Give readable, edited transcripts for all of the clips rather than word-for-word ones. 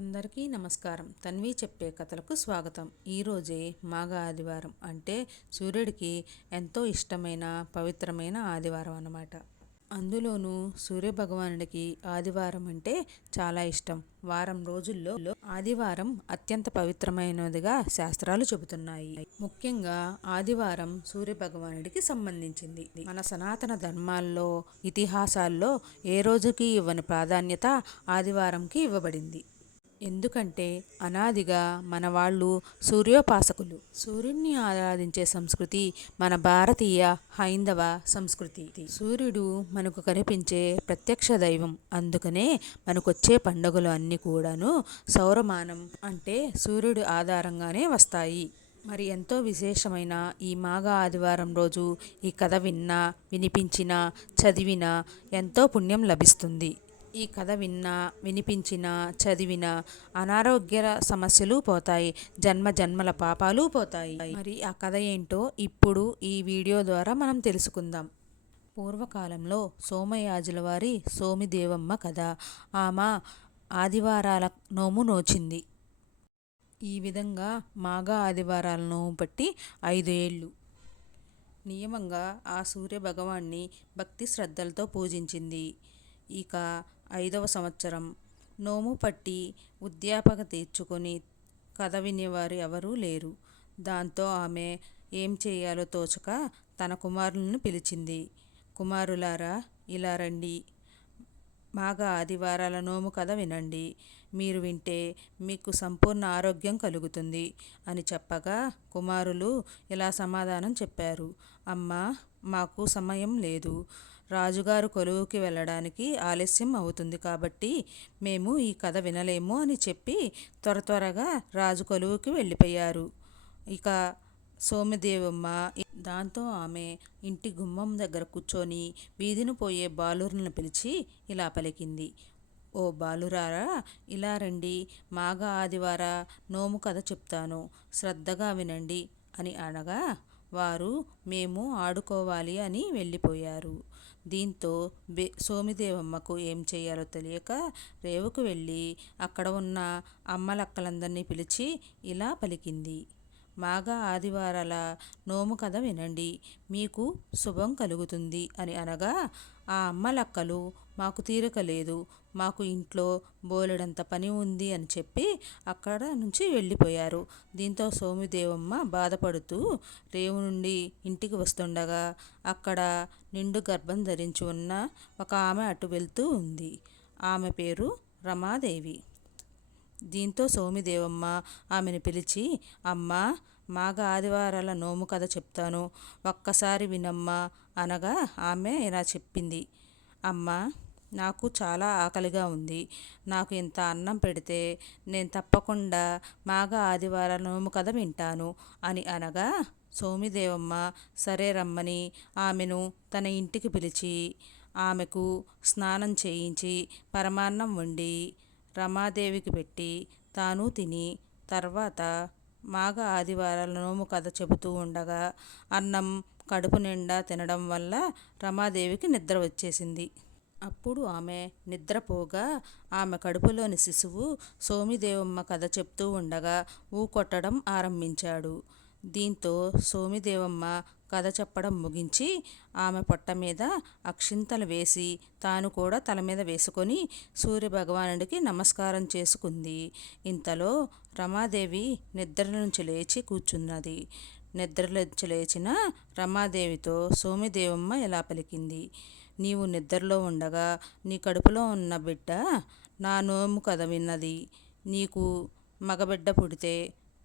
అందరికీ నమస్కారం. తన్వి చెప్పే కథలకు స్వాగతం. ఈరోజే మాఘ ఆదివారం అంటే సూర్యుడికి ఎంతో ఇష్టమైన పవిత్రమైన ఆదివారం అన్నమాట. అందులోనూ సూర్యభగవానుడికి ఆదివారం అంటే చాలా ఇష్టం. వారం రోజుల్లో ఆదివారం అత్యంత పవిత్రమైనదిగా శాస్త్రాలు చెబుతున్నాయి. ముఖ్యంగా ఆదివారం సూర్యభగవానుడికి సంబంధించింది. మన సనాతన ధర్మాల్లో, ఇతిహాసాల్లో ఏ రోజుకి ఇవ్వని ప్రాధాన్యత ఆదివారంకి ఇవ్వబడింది. ఎందుకంటే అనాదిగా మన వాళ్ళు సూర్యోపాసకులు. సూర్యుడిని ఆరాధించే సంస్కృతి మన భారతీయ హైందవ సంస్కృతి. సూర్యుడు మనకు కనిపించే ప్రత్యక్ష దైవం. అందుకనే మనకొచ్చే పండుగలు అన్నీ కూడాను సౌరమానం అంటే సూర్యుడి ఆధారంగానే వస్తాయి. మరి ఎంతో విశేషమైన ఈ మాఘ ఆదివారం రోజు ఈ కథ విన్నా, వినిపించినా, చదివినా ఎంతో పుణ్యం లభిస్తుంది. ఈ కథ విన్నా, వినిపించినా, చదివినా అనారోగ్య సమస్యలు పోతాయి, జన్మ జన్మల పాపాలు పోతాయి. మరి ఆ కథ ఏంటో ఇప్పుడు ఈ వీడియో ద్వారా మనం తెలుసుకుందాం. పూర్వకాలంలో సోమయాజుల వారి సోమిదేవమ్మ కథ. ఆమె ఆదివారాల నోము నోచింది. ఈ విధంగా మాఘ ఆదివారాల నోము పట్టి 5 ఏళ్ళు నియమంగా ఆ సూర్య భగవాన్ని భక్తి శ్రద్ధలతో పూజించింది. ఇక 5వ సంవత్సరం నోము పట్టి ఉద్యాపక తీర్చుకొని కథ వినేవారు ఎవరూ లేరు. దాంతో ఆమె ఏం చేయాలో తోచక తన కుమారులను పిలిచింది. కుమారులారా, ఇలా రండి, మాఘ ఆదివారాల నోము కథ వినండి. మీరు వింటే మీకు సంపూర్ణ ఆరోగ్యం కలుగుతుంది అని చెప్పగా కుమారులు ఇలా సమాధానం చెప్పారు. అమ్మా, మాకు సమయం లేదు. రాజుగారు కొలువుకి వెళ్ళడానికి ఆలస్యం అవుతుంది కాబట్టి మేము ఈ కథ వినలేము అని చెప్పి త్వరగా రాజు కొలువుకి వెళ్ళిపోయారు. ఇక సోమదేవమ్మ దాంతో ఆమె ఇంటి గుమ్మం దగ్గర కూర్చొని వీధిని పోయే బాలురులను పిలిచి ఇలా పలికింది. ఓ బాలురారా, ఇలా రండి, మాఘ ఆదివార నోము కథ చెప్తాను, శ్రద్ధగా వినండి అని అనగా వారు మేము ఆడుకోవాలి అని వెళ్ళిపోయారు. దీంతో సోమిదేవమ్మకు ఏం చేయాలో తెలియక రేవుకు వెళ్ళి అక్కడ ఉన్న అమ్మలక్కలందరినీ పిలిచి ఇలా పలికింది. మాఘ ఆదివారాల నోము కథ వినండి, మీకు శుభం కలుగుతుంది అని అనగా ఆ అమ్మలక్కలు మాకు తీరిక లేదు, మాకు ఇంట్లో బోలెడంత పని ఉంది అని చెప్పి అక్కడ నుంచి వెళ్ళిపోయారు. దీంతో సోమిదేవమ్మ బాధపడుతూ రేవు నుండి ఇంటికి వస్తుండగా అక్కడ నిండు గర్భం ధరించి ఉన్న ఒక ఆమె అటు వెళ్తూ ఉంది. ఆమె పేరు రమాదేవి. దీంతో సోమిదేవమ్మ ఆమెను పిలిచి, అమ్మా, మాఘ ఆదివారాల నోము కథ చెప్తాను, ఒక్కసారి వినమ్మా అనగా ఆమె ఇలా చెప్పింది. అమ్మా, నాకు చాలా ఆకలిగా ఉంది. నాకు ఇంత అన్నం పెడితే నేను తప్పకుండా మాఘ ఆదివారాల నోము కథ వింటాను అని అనగా సోమిదేవమ్మ సరే రమ్మని ఆమెను తన ఇంటికి పిలిచి ఆమెకు స్నానం చేయించి పరమాన్నం వండి రమాదేవికి పెట్టి తాను తిని తర్వాత మాఘ ఆదివారాల నోము కథ చెబుతూ ఉండగా అన్నం కడుపు నిండా తినడం వల్ల రమాదేవికి నిద్ర వచ్చేసింది. అప్పుడు ఆమె నిద్రపోగా ఆమె కడుపులోని శిశువు సోమిదేవమ్మ కథ చెప్తూ ఉండగా ఊకొట్టడం ఆరంభించాడు. దీంతో సోమిదేవమ్మ కథ చెప్పడం ముగించి ఆమె పొట్ట మీద అక్షింతలు వేసి తాను కూడా తల మీద వేసుకొని సూర్యభగవానుడికి నమస్కారం చేసుకుంది. ఇంతలో రమాదేవి నిద్ర నుంచి లేచి కూర్చున్నది. నిద్రలోంచి లేచిన రమాదేవితో సోమిదేవమ్మ ఇలా పలికింది. నీవు నిద్రలో ఉండగా నీ కడుపులో ఉన్న బిడ్డ నా నోము కథ విన్నది. నీకు మగబిడ్డ పుడితే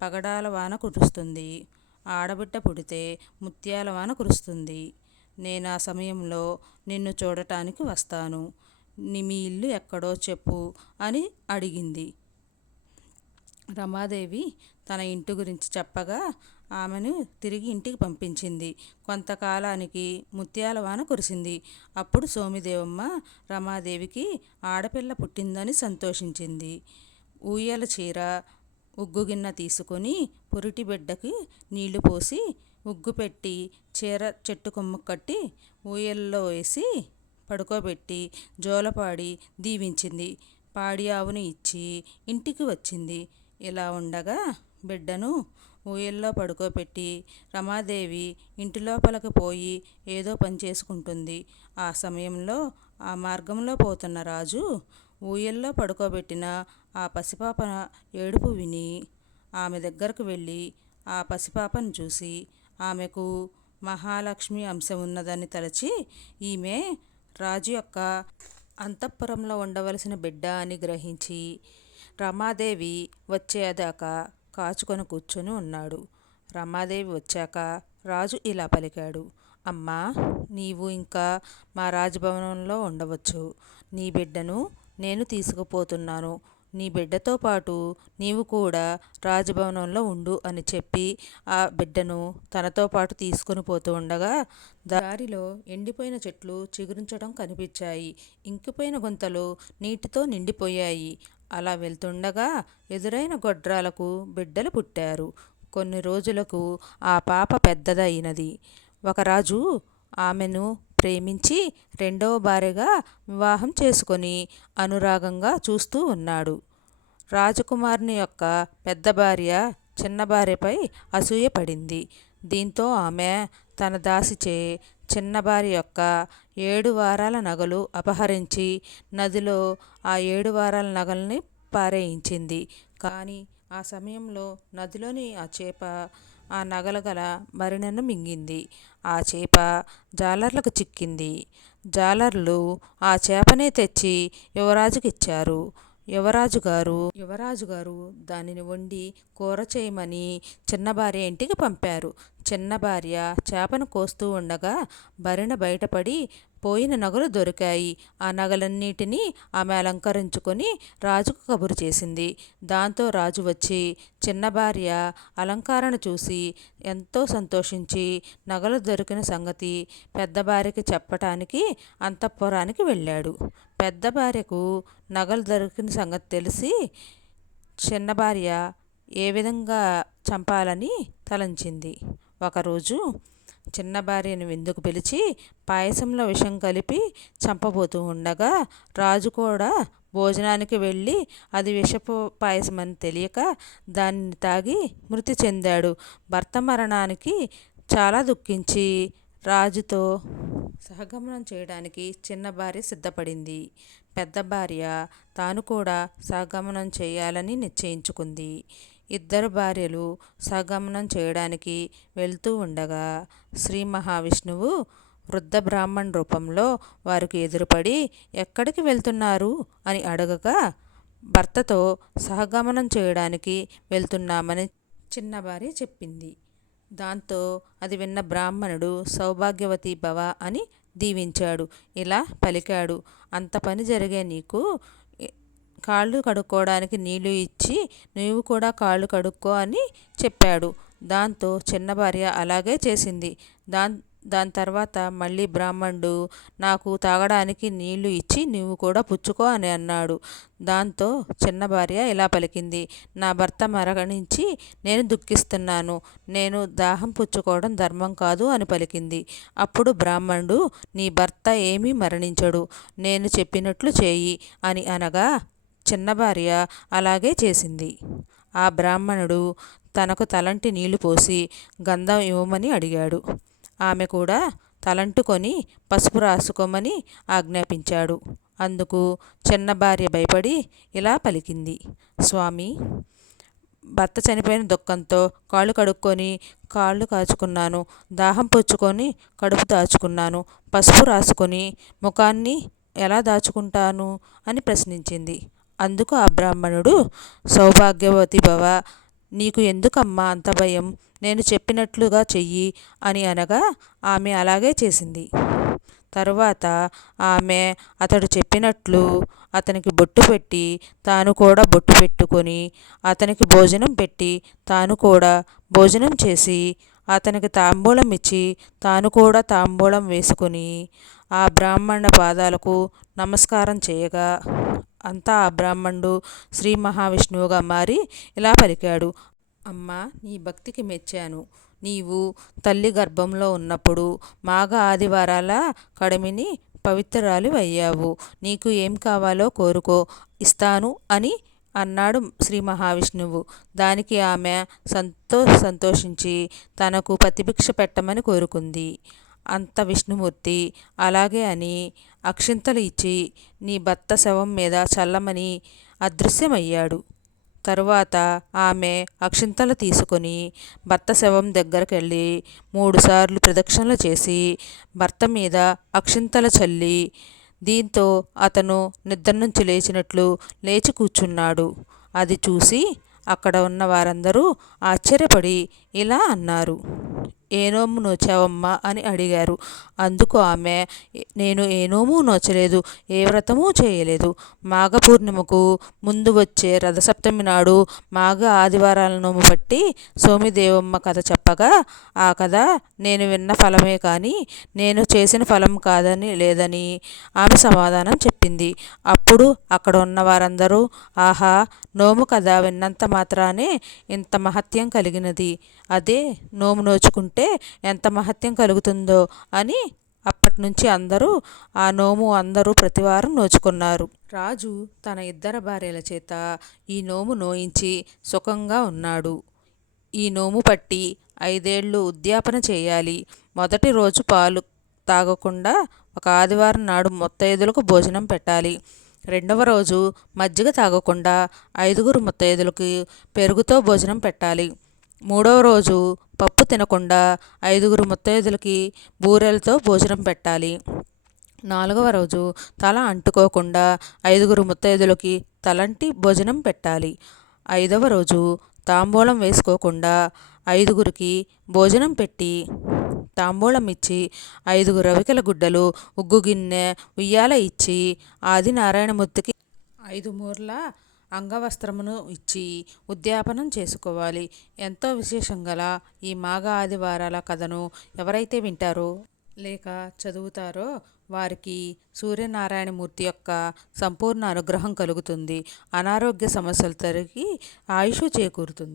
పగడాల వాన కురుస్తుంది, ఆడబిడ్డ పుడితే ముత్యాల వాన కురుస్తుంది. నేను ఆ సమయంలో నిన్ను చూడటానికి వస్తాను. మీ ఇల్లు ఎక్కడో చెప్పు అని అడిగింది. రమాదేవి తన ఇంటి గురించి చెప్పగా ఆమెను తిరిగి ఇంటికి పంపించింది. కొంతకాలానికి ముత్యాల వాన కురిసింది. అప్పుడు సోమిదేవమ్మ రమాదేవికి ఆడపిల్ల పుట్టిందని సంతోషించింది. ఊయల చీర, ఉగ్గు గిన్నె తీసుకొని పురిటి బిడ్డకి నీళ్లు పోసి ఉగ్గు పెట్టి చీర చెట్టు కొమ్ము కట్టి ఊయల్లో వేసి పడుకోబెట్టి జోలపాడి దీవించింది. పాడి ఆవుని ఇచ్చి ఇంటికి వచ్చింది. ఇలా ఉండగా బిడ్డను ఊయల్లో పడుకోబెట్టి రమాదేవి ఇంటి లోపలికి పోయి ఏదో పని చేసుకుంటుంది. ఆ సమయంలో ఆ మార్గంలో పోతున్న రాజు ఊయల్లో పడుకోబెట్టిన ఆ పసిపాప ఏడుపు విని ఆమె దగ్గరకు వెళ్ళి ఆ పసిపాపను చూసి ఆమెకు మహాలక్ష్మి అంశం ఉన్నదని తలచి ఈమె రాజు యొక్క అంతఃపురంలో ఉండవలసిన బిడ్డ అని గ్రహించి రమాదేవి వచ్చేదాకా కాచుకొని కూర్చొని ఉన్నాడు. రమాదేవి వచ్చాక రాజు ఇలా పలికాడు: అమ్మా, నీవు ఇంకా మా రాజభవనంలో ఉండవచ్చు. నీ బిడ్డను నేను తీసుకుపోతున్నాను. నీ బిడ్డతో పాటు నీవు కూడా రాజభవనంలో ఉండు అని చెప్పి ఆ బిడ్డను తనతో పాటు తీసుకుని పోతూ ఉండగా దారిలో ఎండిపోయిన చెట్లు చిగురించడం కనిపించాయి. ఇంకిపోయిన గుంతలు నీటితో నిండిపోయాయి. అలా వెళ్తుండగా ఎదురైన గొడ్రాలకు బిడ్డలు పుట్టారు. కొన్ని రోజులకు ఆ పాప పెద్దదయినది. ఒక రాజు ఆమెను ప్రేమించి రెండవ భార్యగా వివాహం చేసుకొని అనురాగంగా చూస్తూ ఉన్నాడు. రాజకుమారుని యొక్క పెద్ద భార్య చిన్న భార్యపై అసూయపడింది. దీంతో ఆమె తన దాసిచే చిన్న భార్య యొక్క 7 వారాల నగలు అపహరించి నదిలో ఆ 7 వారాల నగల్ని పారేయించింది. కానీ ఆ సమయంలో నదిలోని ఆ చేప ఆ నగలు గల మరినను మింగింది. ఆ చేప జాలర్లకు చిక్కింది. జాలర్లు ఆ చేపనే తెచ్చి యువరాజుకిచ్చారు. యువరాజుగారు దానిని వండి కూర చేయమని చిన్న భార్య ఇంటికి పంపారు. చిన్న భార్య చేపను కోస్తూ ఉండగా భరిణ బయటపడి పోయిన నగలు దొరికాయి. ఆ నగలన్నిటినీ ఆమె అలంకరించుకొని రాజుకు కబురు చేసింది. దాంతో రాజు వచ్చి చిన్న భార్య అలంకారణ చూసి ఎంతో సంతోషించి నగలు దొరికిన సంగతి పెద్ద భార్యకి చెప్పటానికి అంతఃపురానికి వెళ్ళాడు. పెద్ద భార్యకు నగలు దొరికిన సంగతి తెలిసి చిన్న భార్య ఏ విధంగా చంపాలని తలంచింది. ఒకరోజు చిన్న భార్యను విందుకు పిలిచి పాయసంలో విషం కలిపి చంపబోతూ ఉండగా రాజు కూడా భోజనానికి వెళ్ళి అది విషపు పాయసం అని తెలియక దాన్ని తాగి మృతి చెందాడు. భర్త మరణానికి చాలా దుఃఖించి రాజుతో సహగమనం చేయడానికి చిన్న భార్య సిద్ధపడింది. పెద్ద భార్య తాను కూడా సహగమనం చేయాలని నిశ్చయించుకుంది. ఇద్దరు భార్యలు సహగమనం చేయడానికి వెళ్తూ ఉండగా శ్రీ మహావిష్ణువు వృద్ధ బ్రాహ్మణ్ రూపంలో వారికి ఎదురుపడి ఎక్కడికి వెళ్తున్నారు అని అడగగా భర్తతో సహగమనం చేయడానికి వెళ్తున్నామని చిన్న భార్య చెప్పింది. దాంతో అది విన్న బ్రాహ్మణుడు సౌభాగ్యవతి భవ అని దీవించాడు. ఇలా పలికాడు: అంత పని జరిగే నీకు కాళ్ళు కడుక్కోవడానికి నీళ్లు ఇచ్చి నీవు కూడా కాళ్ళు కడుక్కో అని చెప్పాడు. దాంతో చిన్న భార్య అలాగే చేసింది. దాని తర్వాత మళ్ళీ బ్రాహ్మణుడు నాకు తాగడానికి నీళ్లు ఇచ్చి నీవు కూడా పుచ్చుకో అని అన్నాడు. దాంతో చిన్న భార్య ఇలా పలికింది: నా భర్త మరణించి నేను దుఃఖిస్తున్నాను. నేను దాహం పుచ్చుకోవడం ధర్మం కాదు అని పలికింది. అప్పుడు బ్రాహ్మణుడు నీ భర్త ఏమీ మరణించడు, నేను చెప్పినట్లు చేయి అని అనగా చిన్న భార్య అలాగే చేసింది. ఆ బ్రాహ్మణుడు తనకు తలంటి నీళ్లు పోసి గంధం ఇవ్వమని అడిగాడు. ఆమె కూడా తలంటుకొని పసుపు రాసుకోమని ఆజ్ఞాపించాడు. అందుకు చిన్న భార్య భయపడి ఇలా పలికింది: స్వామి, భర్త చనిపోయిన దుఃఖంతో కాళ్ళు కడుక్కొని కాళ్ళు కాచుకున్నాను, దాహం పుచ్చుకొని కడుపు దాచుకున్నాను, పసుపు రాసుకొని ముఖాన్ని ఎలా దాచుకుంటాను అని ప్రశ్నించింది. అందుకు ఆ బ్రాహ్మణుడు సౌభాగ్యవతి భవ, నీకు ఎందుకమ్మా అంత భయం, నేను చెప్పినట్లుగా చెయ్యి అని అనగా ఆమె అలాగే చేసింది. తరువాత ఆమె అతడు చెప్పినట్లు అతనికి బొట్టు పెట్టి తాను కూడా బొట్టు పెట్టుకొని అతనికి భోజనం పెట్టి తాను కూడా భోజనం చేసి అతనికి తాంబూలం ఇచ్చి తాను కూడా తాంబూలం వేసుకొని ఆ బ్రాహ్మణ పాదాలకు నమస్కారం చేయగా అంతా ఆ బ్రాహ్మణుడు శ్రీ మహావిష్ణువుగా మారి ఇలా పలికాడు: అమ్మా, నీ భక్తికి మెచ్చాను. నీవు తల్లి గర్భంలో ఉన్నప్పుడు మాఘ ఆదివారాల కడమిని పవిత్రురాలి అయ్యావు. నీకు ఏం కావాలో కోరుకో, ఇస్తాను అని అన్నాడు శ్రీ మహావిష్ణువు. దానికి ఆమె సంతోషించి తనకు ప్రతిభిక్ష పెట్టమని కోరుకుంది. అంత విష్ణుమూర్తి అలాగే అని అక్షింతలు ఇచ్చి నీ భర్త శవం మీద చల్లమని అదృశ్యమయ్యాడు. తరువాత ఆమె అక్షింతలు తీసుకొని భర్త శవం దగ్గరకెళ్ళి 3 సార్లు ప్రదక్షిణలు చేసి భర్త మీద అక్షింతలు చల్లి, దీంతో అతను నిద్ర నుంచి లేచినట్లు లేచి కూర్చున్నాడు. అది చూసి అక్కడ ఉన్న వారందరూ ఆశ్చర్యపడి ఇలా అన్నారు, ఏ నోము నోచావమ్మా అని అడిగారు. అందుకు ఆమె, నేను ఏ నోము నోచలేదు, ఏ వ్రతమూ చేయలేదు. మాఘ పూర్ణిమకు ముందు వచ్చే రథసప్తమి నాడు మాఘ ఆదివారాల నోము పట్టి సోమిదేవమ్మ కథ చెప్పగా ఆ కథ నేను విన్న ఫలమే కానీ నేను చేసిన ఫలం కాదని లేదని ఆమె సమాధానం చెప్పింది. అప్పుడు అక్కడ ఉన్న వారందరూ, ఆహా, నోము కథ విన్నంత మాత్రానే ఇంత మహత్యం కలిగినది, అదే నోము నోచుకుంటే ఎంత మహత్యం కలుగుతుందో అని అప్పటినుంచి అందరూ ఆ నోము అందరూ ప్రతివారం నోచుకున్నారు. రాజు తన 2 భార్యల చేత ఈ నోము నోయించి సుఖంగా ఉన్నాడు. ఈ నోము పట్టి 5 ఏళ్ళు ఉద్యాపన చేయాలి. మొదటి రోజు పాలు తాగకుండా ఒక ఆదివారం నాడు ముత్తైదులకు భోజనం పెట్టాలి. 2వ రోజు మజ్జిగ తాగకుండా 5గురు ముత్తైదులకి పెరుగుతో భోజనం పెట్టాలి. 3వ రోజు పప్పు తినకుండా 5గురు ముత్తైదులకి బూరెలతో భోజనం పెట్టాలి. 4వ రోజు తల అంటుకోకుండా 5గురు ముత్తైదులకి తలంటి భోజనం పెట్టాలి. 5వ రోజు తాంబూలం వేసుకోకుండా 5గురికి భోజనం పెట్టి తాంబూలం ఇచ్చి 5 రవికెల గుడ్డలు, ఉగ్గు గిన్నె, ఉయ్యాల ఇచ్చి ఆదినారాయణమూర్తికి 5 మూర్ల అంగవస్త్రమును ఇచ్చి ఉద్యాపనం చేసుకోవాలి. ఎంతో విశేషం గల ఈ మాఘ ఆదివారాల కథను ఎవరైతే వింటారో లేక చదువుతారో వారికి సూర్యనారాయణమూర్తి యొక్క సంపూర్ణ అనుగ్రహం కలుగుతుంది. అనారోగ్య సమస్యలు తొలగి ఆయుష్ చేకూరుతుంది.